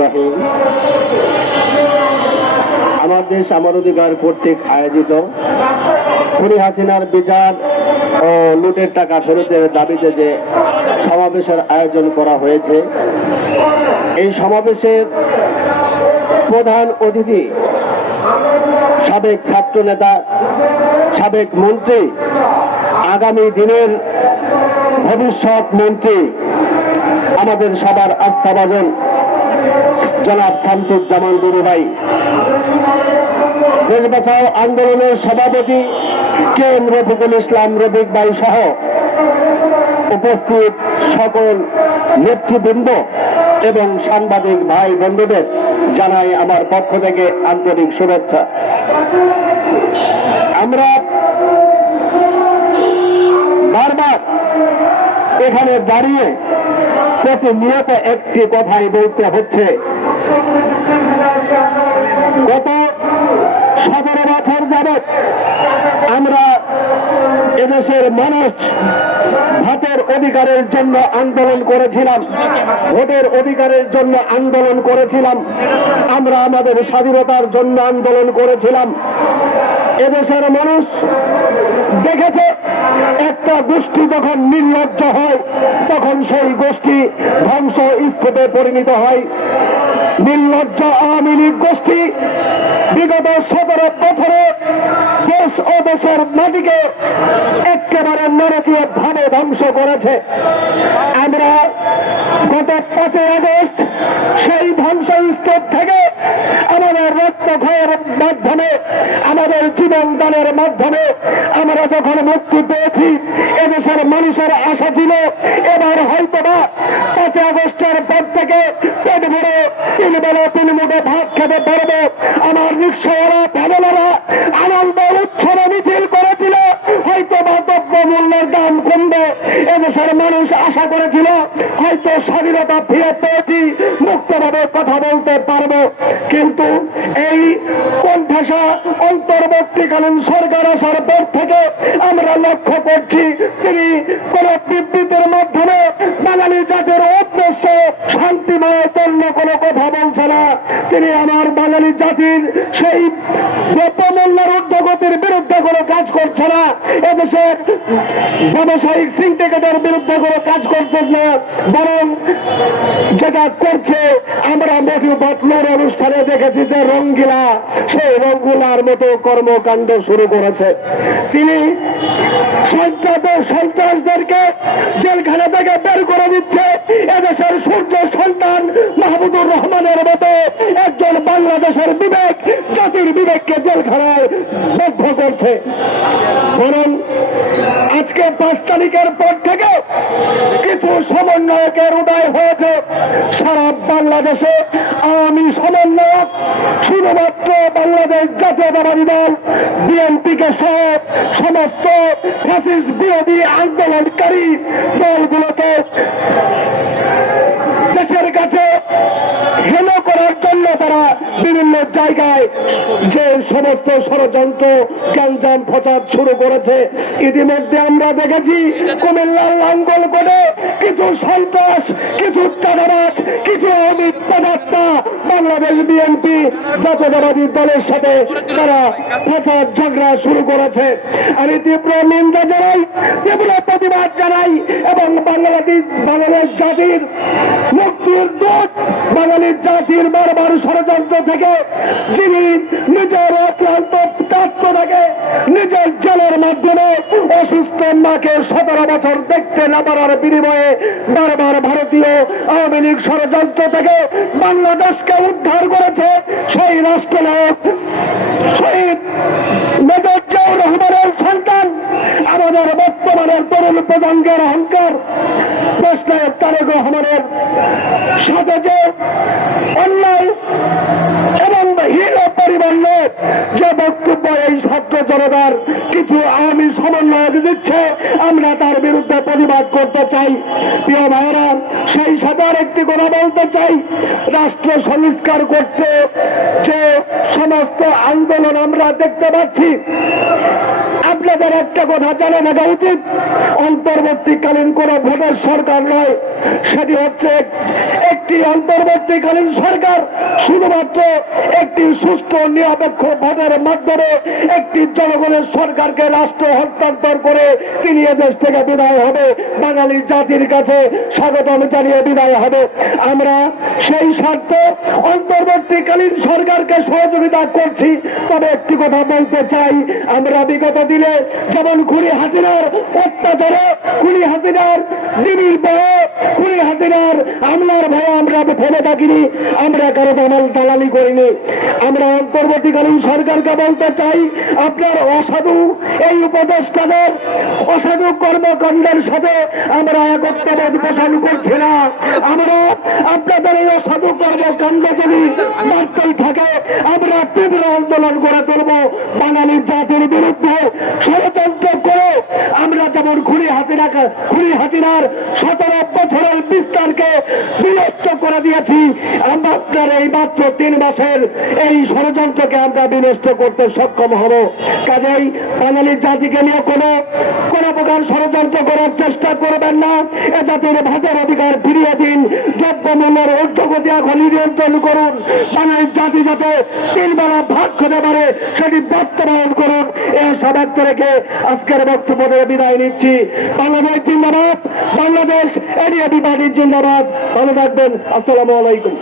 রহিম। আমার দেশ আমার অধিকার কর্তৃক আয়োজিত খুনি হাসিনার বিচার ও লুটের টাকা ফেরতের দাবিতে যে সমাবেশের আয়োজন করা হয়েছে, এই সমাবেশের প্রধান অতিথি সাবেক ছাত্র নেতা, সাবেক মন্ত্রী, আগামী দিনের ভবিষ্যৎ মন্ত্রী, আমাদের সবার আস্থাভাজন জনাব শামসুজ্জামান দুরু ভাই, দেশ বাঁচাও আন্দোলনের সভাপতি কে এম রফিকুল ইসলাম রফিক ভাই সহ উপস্থিত সকল নেতৃবৃন্দ এবং সাংবাদিক ভাই বন্ধুদের জানাই আমার পক্ষ থেকে আন্তরিক শুভেচ্ছা। আমরা বারবার এখানে দাঁড়িয়ে প্রতিনিয়ত একটি কথাই বলতে হচ্ছে, গত 17 বছর যাবৎ আমরা এদেশের মানুষ ভাতের অধিকারের জন্য আন্দোলন করেছিলাম, ভোটের অধিকারের জন্য আন্দোলন করেছিলাম, আমরা আমাদের স্বাধীনতার জন্য আন্দোলন করেছিলাম। এদেশের মানুষ দেখেছে একটা গোষ্ঠী যখন নির্লজ্জ হয় তখন সেই গোষ্ঠী ধ্বংস স্তূপে পরিণত হয়। নির্লজ্জ আওয়ামী লীগ গোষ্ঠী বিগত 17 বছরে দেশ ও দেশের মাটিকে একেবারে নারকীয় ভাবে ধ্বংস করেছে। আমরা গত 5 আগস্ট সেই ধ্বংসস্তূপ থেকে আমাদের রক্তক্ষয়ের মাধ্যমে, আমাদের জীবন দানের মাধ্যমে আমরা যখন মুক্তি পেয়েছি, এদেশের মানুষের আশা ছিল এবার হয়তোবা 5 আগস্টের পর থেকে পেট ভরে 3 বেলা 3 মুঠো ভাত খেতে পারবে। আমার রিক্সাওয়ালা প্যানেলারা আনন্দ উৎসবে মিছিল করেছিল, হয়তো বা দ্রব্য মূল্যের দাম কমবে। এদেশের মানুষ আশা করেছিল হয়তো স্বাধীনতা ফিরে পেয়েছি, মুক্তভাবে কথা বলতে পারবো। কিন্তু এই কোণঠাসা অন্তর্বর্তীকালীন সরকার আসার পর থেকে আমরা লক্ষ্য করছি তিনি কোন বিবৃতির মাধ্যমে বাঙালি জাতির উদ্দেশ্য শান্তিময় অন্য কোনো কথা বলছে না। তিনি আমার বাঙালি জাতির সেই দ্রব্যমূল্যের ঊর্ধ্বগতির বিরুদ্ধে কোনো কাজ করছে না, এদেশের ব্যবসায়িক সিন্ডিকেটের বিরুদ্ধে কোনো কাজ করছে না, বরং যেটা করছে আমরা মধু বাতলোর অনুষ্ঠানে দেখেছি যে রঙ্গিলা সেই রঙ্গুলার মতো কর্মকাণ্ড শুরু করেছে। তিনি সন্ত্রাসদেরকে জেলখানা থেকে বের করে দিচ্ছে। এদেশের সূর্য সন্তান মাহমুদুর রহমানের মতো একজন বাংলাদেশের বিবেক, জাতির বিবেককে জেলখানায় বদ্ধ করছে। বরং আজকে 5 তারিখের পর থেকে কিছু সমন্বয়কের উদয় হয়েছে সারা বাংলাদেশে। আওয়ামী সমন্বয়ক শুধুমাত্র বাংলাদেশ জাতীয়তাবাদী দল বিএনপিকে সহ সমস্ত ফ্যাসিস্ট বিরোধী আন্দোলনকারী দলগুলোকে দেশের কাছে হেন করার জন্য তারা বিভিন্ন জায়গায় যে সমস্ত ষড়যন্ত্র গ্যাঞ্জাম ফসাদ শুরু করেছে। ইতিমধ্যে আমরা দেখেছি কুমিল্লার লাঙ্গলকোটে কিছু সন্ত্রাস, কিছু চাঁদাবাজ, কিছু অমিত পদার্থা বাংলাদেশ বিএনপি জাতীয়তাবাদী দলের সাথে তারা ফসাদ ঝগড়া শুরু করেছে। আমি তীব্র নিন্দা জানাই, তীব্র প্রতিবাদ জানাই এবং বাংলাদেশ জাতির মুক্তির দূত, বাঙালি জাতির বারবার ষড়যন্ত্র থেকে যিনি নিজের অক্লান্ত কাঁদতে থাকে, নিজের জেলের মাধ্যমে অসুস্থ মাকে 17 বছর দেখতে না পারার বিনিময়ে বারবার ভারতীয় আওয়ামী লীগ ষড়যন্ত্র থেকে বাংলাদেশকে উদ্ধার করেছে সেই রাষ্ট্রনায়ক শহীদ মেজর জিয়াউর রহমানের সন্তান, আমাদের বর্তমানের তরুণ প্রজন্মের অহংকার দেশনায়ক তারেক রহমানের সাথে যে অন্যায় এবং হীন পরিমাণ্য যে বক্তব্য এই ছাত্র জনতার কিছু আওয়ামী সমন্বয়ক দিচ্ছে, আমরা তার বিরুদ্ধে প্রতিবাদ করতে চাই। প্রিয় ভাইয়েরা, সেই সাথে আরেকটি কথা বলতে চাই, রাষ্ট্র সংস্কার করতে যে সমস্ত আন্দোলন আমরা দেখতে পাচ্ছি, আপনাদের একটা কথা জানা থাকা উচিত, অন্তর্বর্তীকালীন কোন ভোটের সরকার নয়, সেটি হচ্ছে একটি অন্তর্বর্তীকালীন সরকার শুধুমাত্র একটি সুষ্ঠু নিরপেক্ষ ভোটের মাধ্যমে একটি জনগণের সরকারকে রাষ্ট্র হস্তান্তর করে তিনি এদেশ থেকে বিদায় হবে, বাঙালি জাতির কাছে স্বাগতম জানিয়ে বিদায় হবে। আমরা সেই স্বার্থে অন্তর্বর্তীকালীন সরকারকে সহযোগিতা করছি। তবে একটি কথা বলতে চাই, আমরা বিগত দিনে যেমন খুনি হাসিনার অত্যাচারে, খুনি হাসিনার ডিবির ভয়ে, খুনি হাসিনার হামলার ভয়ে আমরা থেমে থাকিনি, আমরা কারো দালালি করিনি। আমরা অন্তর্বর্তীকালীন সরকারকে বলতে চাই, আপনার অসাধু এই উপদেষ্টাদের অসাধু কর্মকাণ্ডের সাথে আমরা একত্রবাদ পোষণ করছি না। আমরা আপনাদের এই অসাধু কর্মকাণ্ড যদি বার্তাল থাকে, আমরা তীব্র আন্দোলন করে তুলব। বাঙালি জাতির বিরুদ্ধে ষড়যন্ত্র করে আমরা যেমন খুনি হাসিনার 17 বছরের বিস্তারকে বিনষ্ট করে দিয়েছি, আমরা আপনার এই মাত্র 3 মাসের এই ষড়যন্ত্রকে আমরা বিনষ্ট করতে সক্ষম হব। কাজেই বাঙালি জাতিকে নিয়ে কোনো প্রকার ষড়যন্ত্র করার চেষ্টা করবেন না। এ জাতির ভাতের অধিকার ফিরিয়ে দিন, দ্রব্যমূল্যের ঊর্ধ্বগতি এখন নিয়ন্ত্রণ করুন, বাঙালি জাতি যাতে 3 বেলা ভাত খেতে পারে সেটি বাস্তবায়ন করুন। এই আশা ব্যক্ত রেখে আজকের বক্তব্য থেকে বিদায় নিচ্ছি। বাংলাদেশ জিন্দাবাদ, বাংলাদেশ এডিএবি পার্টি জিন্দাবাদ। ভালো থাকবেন। আসসালামু আলাইকুম।